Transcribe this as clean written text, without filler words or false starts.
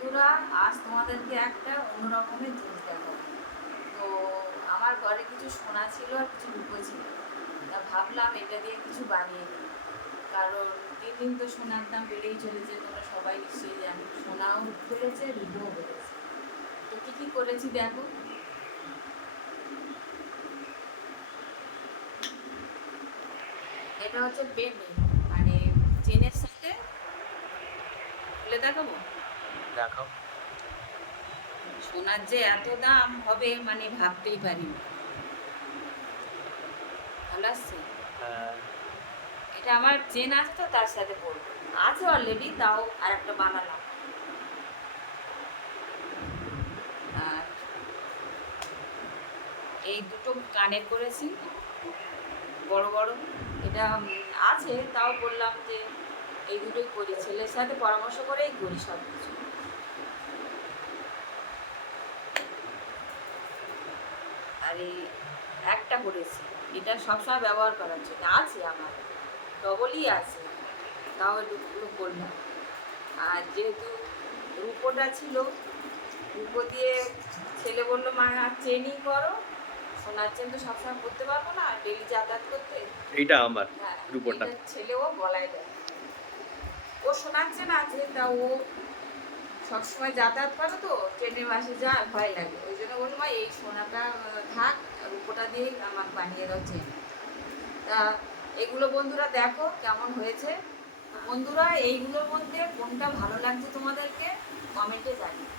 বন্ধুরা, আজ তোমাদেরকে একটা অন্যরকমের জিনিস দেখাবো। তো আমার ঘরে কিছু সোনা ছিল আর কিছু রূপো ছিল, তা ভাবলাম এটা দিয়ে কিছু বানিয়ে নিই। কারণ দিন দিন তো সোনার দাম বেড়েই চলেছে, তোমরা সবাই নিশ্চয়ই জানো। সোনাও বেড়েছে, রূপোও বেড়েছে। তো কী কী করেছি দেখো। এটা হচ্ছে বেনি, মানে চেনের সাথে খুলে দেখাবো। দেখাও। সোনার যে এত দাম হবে মানে ভাবতেই পারিনি। ভালো আসছে। হ্যাঁ। এটা আমার চেন আছে, তো তার সাথে পরবো। আছে অলরেডি, তাও আর একটা বানালাম। আর এই দুটো কানের করেছি, বড় বড়। এটা আছে, তাও বললাম যে এই দুটোই করি, ছেলের সাথে পরামর্শ করেই করি সব কিছু। আর এই একটা করেছি, এটা সবসময় ব্যবহার করার জন্য আছে আমার, ডবলই আছে, তাও এটুকুলো করলাম। আর যেহেতু রূপোটা ছিল, রূপো দিয়ে ছেলে বললো মা চেনই করো, সোনার চেন তো সবসময় করতে পারবো না ডেলি যাতায়াত করতে। এইটা আমার হ্যাঁ, রূপোটা। এটা ছেলেও গলায় দেয়। ও সোনার চেন আছে, তা ও সবসময় যাতায়াত করে, তো ট্রেনে বাসে যায়, ভয় লাগে। ওই জন্য বললো মা এই সোনাটা থাক, রূপোটা দিয়েই আমার বানিয়ে দাও চেন। তা এগুলো বন্ধুরা দেখো কেমন হয়েছে। বন্ধুরা, এইগুলোর মধ্যে কোনটা ভালো লাগছে তোমাদেরকে কমেন্টে জানিও।